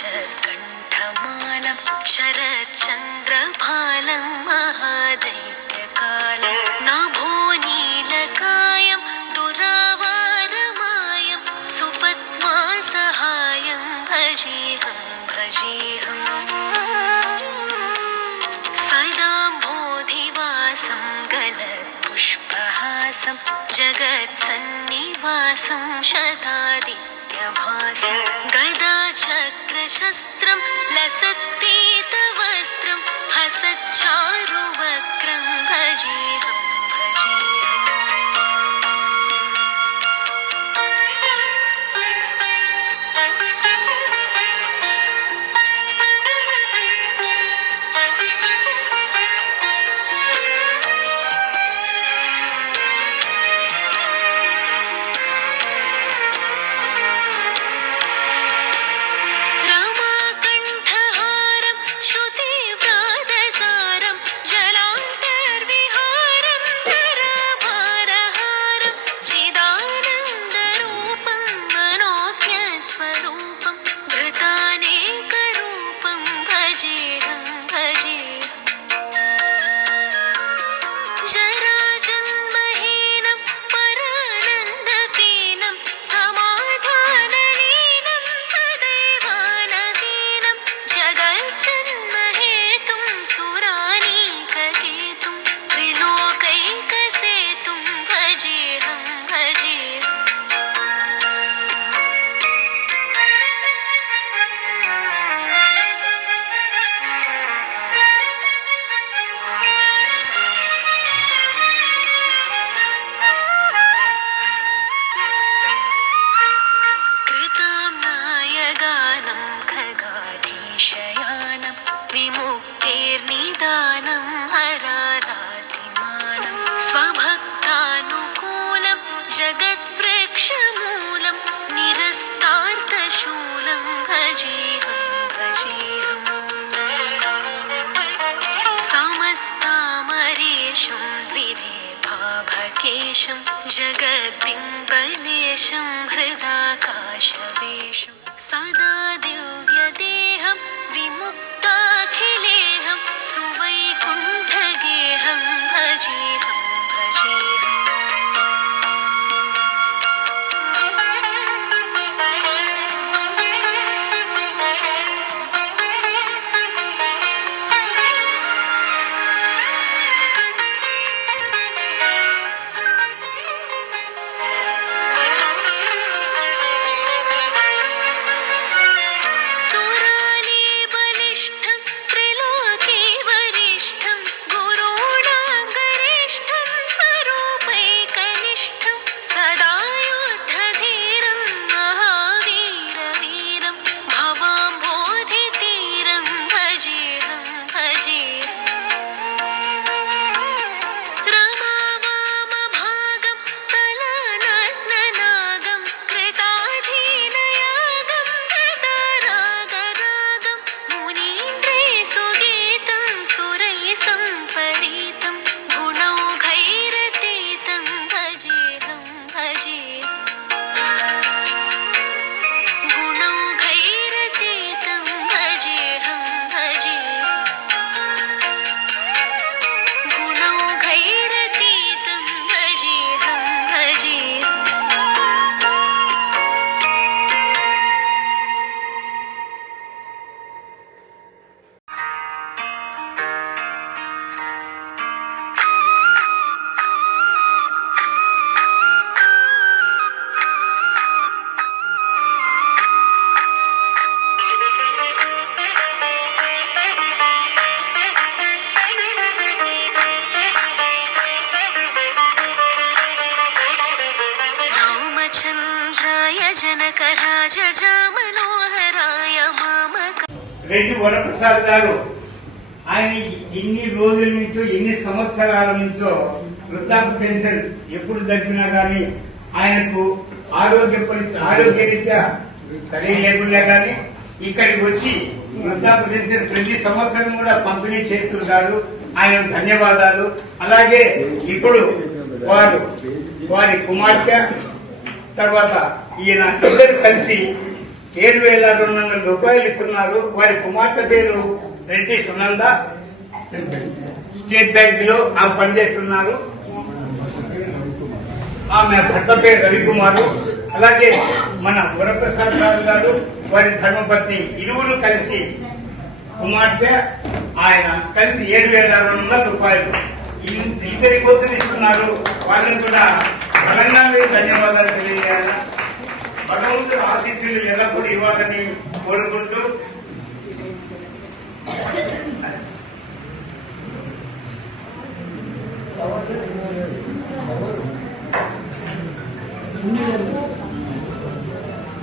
रजत्कण्ठमालं शरच्चन्द्रभालं महादैत्यकालं नभो नीलकायं दुरावारमायं सुपद्मासहायं भजेऽहं भजेऽहम् सदाम्भोधिवासं गलत्पुष्पहासं जगत्सन्निवासं शतादित्यभासं गदाचक्रशस्त्रं लसत्पीतवस्त्रं हसच्चारुवक्त्रं भजेऽहं विमुक्तेर्निदानं हरारातिमानं स्वभक्तानुकूलं जगद्वृक्षमूलं निरस्तार्थशूलं भजेऽहं भजेऽहम् समस्तामरेशं द्विरेफाभकेशं जगद्बिम्बलेशं हृदाकाशवेशं सदा दिव्यदेहं विमुक्ताखिलेऽहं सुवैकुण्ठगेहं भजेऽहं भजेऽहम् రెడ్డి వరప్రసాద్ గారు ఆయన ఎన్ని రోజుల నుంచో ఎన్ని సంవత్సరాల నుంచో వృద్ధాప్య పెన్షన్ ఎప్పుడు జరిపినా కానీ ఆయనకు ఆరోగ్యరీత్యా సరే లేకుండా కానీ ఇక్కడికి వచ్చి వృద్ధాప్య పెన్షన్ ప్రతి సంవత్సరం కూడా పంపిణీ చేస్తుంటారు. ఆయన ధన్యవాదాలు. అలాగే ఇప్పుడు వారి కుమార్తె తర్వాత ఈయన ఇద్దరు కలిసి 7,200 రూపాయలు ఇస్తున్నారు. వారి కుమార్తె పేరు రెడ్డి సునంద, స్టేట్ బ్యాంక్ లో ఆమె పనిచేస్తున్నారు. ఆమె భర్త పేరు రవికుమారు. అలాగే మన వరప్రసాద్ రావు గారు, వారి ధర్మపత్ని ఇరువురు కలిసి కుమార్తె ఆయన కలిసి 7,200 రూపాయలు ఇద్దరి కోసం ఇస్తున్నారు. వాళ్ళని కూడా బలంగా ధన్యవాదాలు తెలియజేయాలి. భగవంతుడు ఆశీస్సులు ఎల్లప్పుడూ ఇవ్వాలని కోరుకుంటూ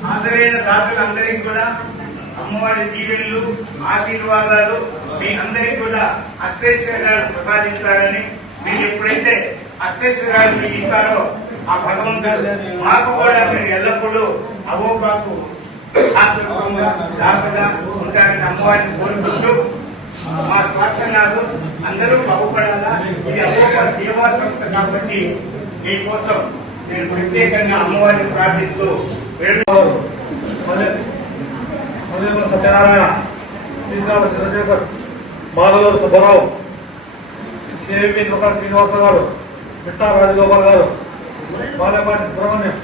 హాజరైన దాతలందరికీ కూడా అమ్మవారి దీవెనలు, ఆశీర్వాదాలు మీ అందరికీ కూడా అష్టేశ్వరాలు ప్రసాదించాలని, మీరు ఎప్పుడైతే అష్టేశ్వరాలు మీకు ఇస్తారో ఆ భగవంతుడు మాకు కూడా మీరు ఎల్లప్పుడూ అవోపాకు దాతగా ఉంటారని అమ్మవారిని కోరుకుంటూ మా స్వార్థనాలు అందరూ బాగుపడాలా. ఇది అమోఘ సేవా సంస్థ కాబట్టి మీకోసం నేను ప్రత్యేకంగా అమ్మవారిని ప్రార్థిస్తూ సత్యనారాయణ, శ్రీరామ చంద్రశేఖర్, బాలలూరు సుబ్బారావు, కేవీ నూకల శ్రీనివాసరావు గారు, పిట్టా రాజగోపాల్ గారు, బాలపాటి సుబ్రహ్మణ్యం,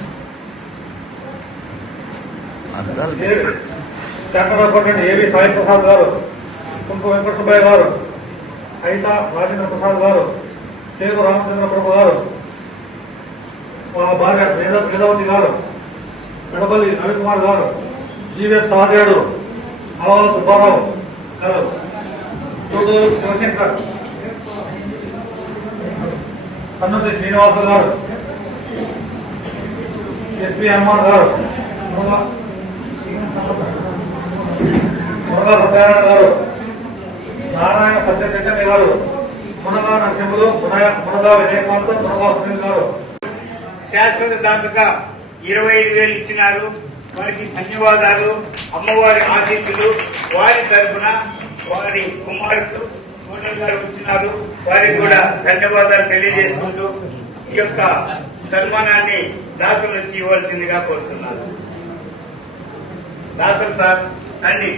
శాఖపట్నం ఏవి సాయి ప్రసాద్ గారు, కుంకు వెంకట సుబ్బయ్య గారు, అయితా రాజేంద్ర ప్రసాద్ గారు, సేగు రామచంద్ర ప్రభు గారు, భార్య వేదవతి గారు, మెడపల్లి రవికుమార్ గారు, జీవీఎస్ సహదేవుడు, ఆవాల సుబ్బారావు గారు, తూడూరు శివశంకర్, సన్నతి శ్రీనివాస గారు, ఎస్పీ హనుమాన్ గారు, మునగా సత్యనారాయణ గారు, నారాయణ సత్య చైతన్య గారు, మునగా నరసింహులు, మునగా విజయకుమార్తో, మునగా సునీల్ గారు. శాశ్వత దాతగా 25,000 ఇచ్చినారు. వారికి ధన్యవాదాలు. అమ్మవారి ఆశీస్సులు. వారి తరఫున వారి కుమారుడు సోనియా గారు వచ్చినారు. వారికి కూడా ధన్యవాదాలు తెలియజేసుకుంటూ ఈ యొక్క సన్మానాన్ని దాతలు వచ్చి ఇవ్వాల్సిందిగా కోరుతున్నారు. దాతలు సార్ రండి,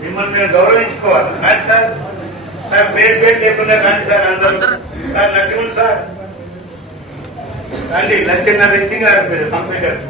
మిమ్మల్ని మేము గౌరవించుకోవాలి. రండి సార్, సార్ పేరు లేకుండా రండి సార్ అందరూ. సార్ లక్ష్మణ్ సార్ రండి, లక్ష్మణ రెడ్డి గారు కంప్యూటర్